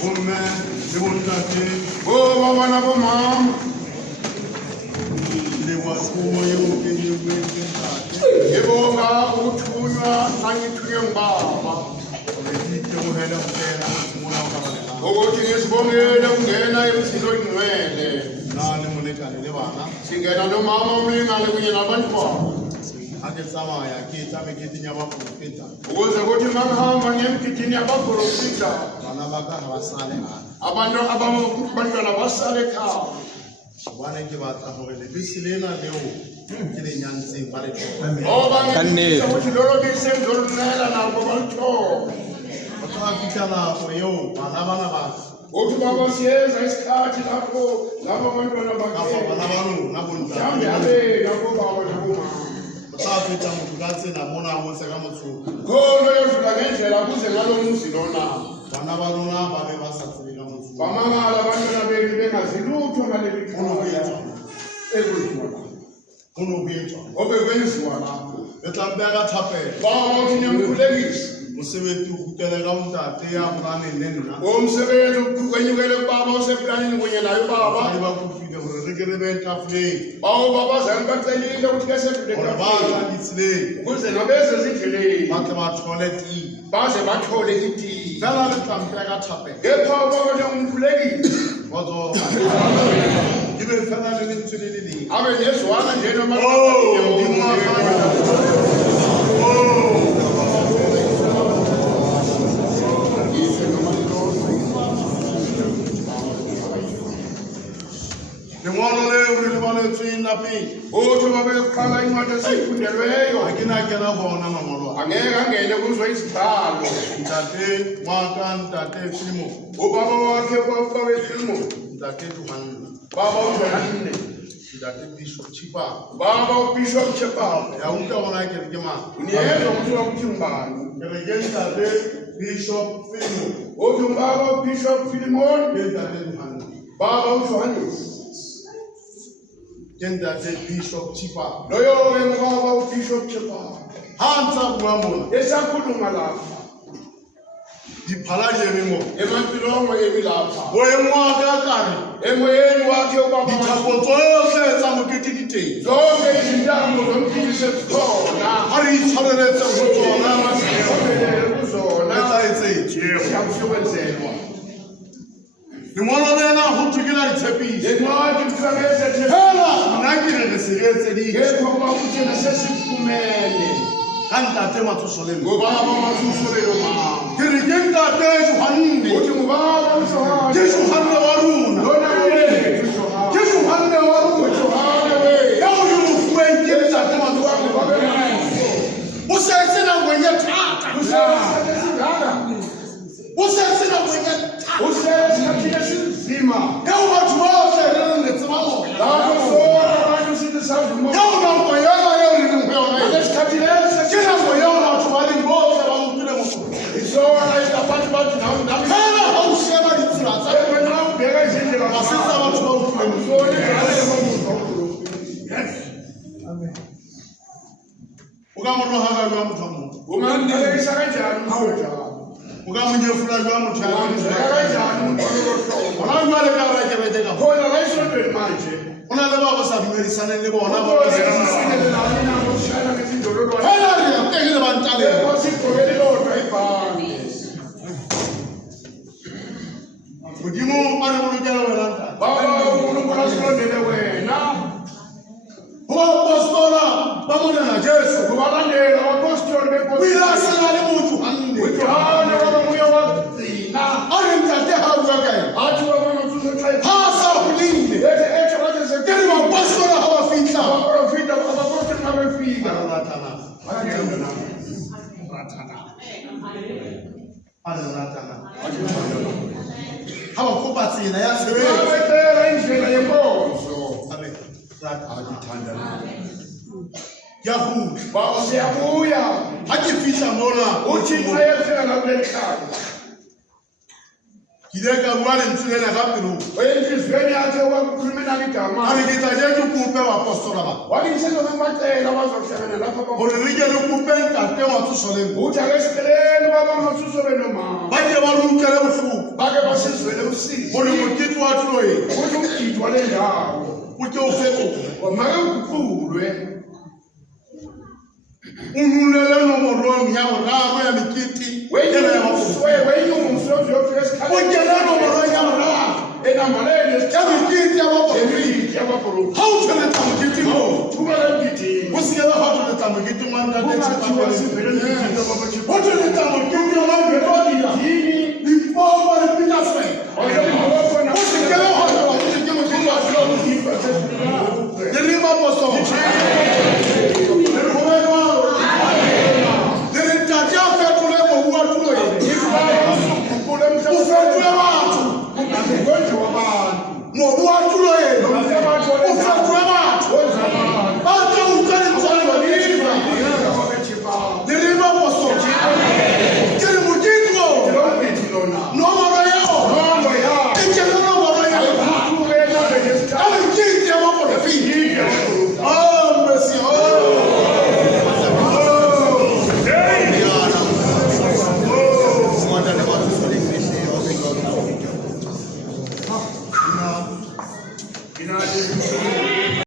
Bomme, le bon Ntate, oh, maman, bon maman. Les voici au moyen où il y a eu Ntate. Et bon, là, où tu as un young bar. On dit que vous avez un père, oh, tu es bon, et donc, il a eu ce que nous avons. Non, le monde est allé voir. Si vous avez un maman, vous avez un enfant. Akesama ya kita mekitinya baprofita ukuze ukuthi mangihamba ngiyemkitinya baprofita bana baka abasale abantwana basale ekhaya bana ke batla gore le bisilena leo ke le nyantseng ba le tsholo ukuthi lolo ke sengizolunela nabo balithola batla fitala go yo bana ba uthi baba siyeza isikhathi lapho laba abantwana bakhe bana banu nabonta yabe lapho baba naboma After Mokete na mona wonse ka motho. Kholo yodlula ngendlela kuze ngalomuzi lona. Bana balona babe basatsile ka motho. Bamangala abantwana benu bengazilutho ngaleli khona. Ekuzona. Unobiyetwa. Obekwenziwa lapho. Betlambeka thapela. Baba uthi nyamkhulekisi. Umsebenzi ukutela ka Ntate ya plane nena. Umsebenzi ukwenyukele baba useplanini kunye nayo baba. Hayi bakufike gore re kere betafule. Bawo baba zangacelile ukuthi ke sedlule baba ngitsile. Ukuze nobese zindleleni. Bakhe bathole ti. Baze bathole iti. Zala letlambeka thapela. Ngepha baba nyamkhulekisi. Wazo. Ibe fana le ntshwelelele. Abe nezwana nje noma. Oh, to have calling what the same put away, or I cannot get a horn on a molo. Again, was raised bad. Ntate, Markan, Ntate, Filmo. Oh, Baba, kept off for a film. Ntate to hand. Baba, Ntate Bishop Chepape. Baba, Bishop Chepape. I won't go on like a Gama. Yes, I'm Timban. Again, Ntate Bishop Filmo. Oh, to Baba, Bishop Filmo. Get that in hand. Baba, Johannes. Ntate Bishop Chepape. Loyo ngibaba Bishop Chepape. Hansa kuamona. Esakhuluma lapha. Diphala yemimo. Emampilongo emilapha. Boyemwaka kare. Emoyeni wakhe ubaba. Dithapotsohle tsa Mokete diteng. Zonke izintamo zomkhithi sezikhona. Ari itshwareletsa kutsona masebele kuzona. Etsaetse. Siyabusebenzela. Ngimono lena ho thukela ditshepisi. Ngimono ngifakeze thepela. Nakire le seretse di. Ngekhoba ukuthi nasesifumene. Kantate mathusolelo. Ngobaba mathusolelo mama. Kiri ntate Johande. Uthi ngubaba uSohana. Johande waruna. Lona yena. Johande waruna. Johande we. Yawo yufwenke ntate mathusolelo. Usesina ngwenye tata. Usesina ngwenye Usesina Zima. Yau watu wote ndio nitsimamo. Hapo sio sisi sasa. Yau na mkoyana yau ni mkoyana. Aleskatileza kila mkoyana watu wali mmoja wampile mtu. Iso anaitapata watu na kana hausema litira. Sasa ndio bega jinje la sasa watu wampile mtu. Yes. Amen. Ukamona hanga kwa mtu mmoja. Umande isaka jana hawa. Ukamunye fula lwa muthu kanjani ona ngale ka ba jebeteka bona la iso ntwe manje ona le ba sa dumerisana le bona ba sisine la nina mo shana ke tindolo hela ri ke le bantale ko si provele lo twa ibani Modimo ana mo lokela wena nta baba uno bona solo ndele wena ho apostola ba mona na Jesu ba balandela apostoli be ko bila sana le muthu ande Johana wa moya wa zina ari ntate ha bua kae ati wa bona tsuso trai ha sa hulile ete rote se keri wa apostola ha wa fitla ba profita ba apostoli ma be fika ratana ha wa kopa tsela ya sebe ba tela indlela yembozo amen Yahu, ba o se abuya. Ha ke fihla mona, o tshitsa ya tsela la betlhaka. Kile ka bua le ntshwela ga pelo. O yentshwele ya tse wa kukhulumela igama. Ari ke tla je kupe wa apostola ba. Wa ke se no matlela ba zohlangana lapha ba. Gore re ke le kupe ntate wa tsosoleng. O tla ke sekelele ba ba matsosolelo ma. Ba ke ba rukele bofuku. bake basizwele usizi uri mokete wa tloyi uri umkiti wale ndawo uke ufeko make uguqulwe unulele nomoro ya uraro ya mikiti wena ya wewe umflozo yokusikhala ukela nomoro ya uraro enambaleni esikhamikiti yabaporo how to let them get mo tumala ngiti usikela how to let them get man that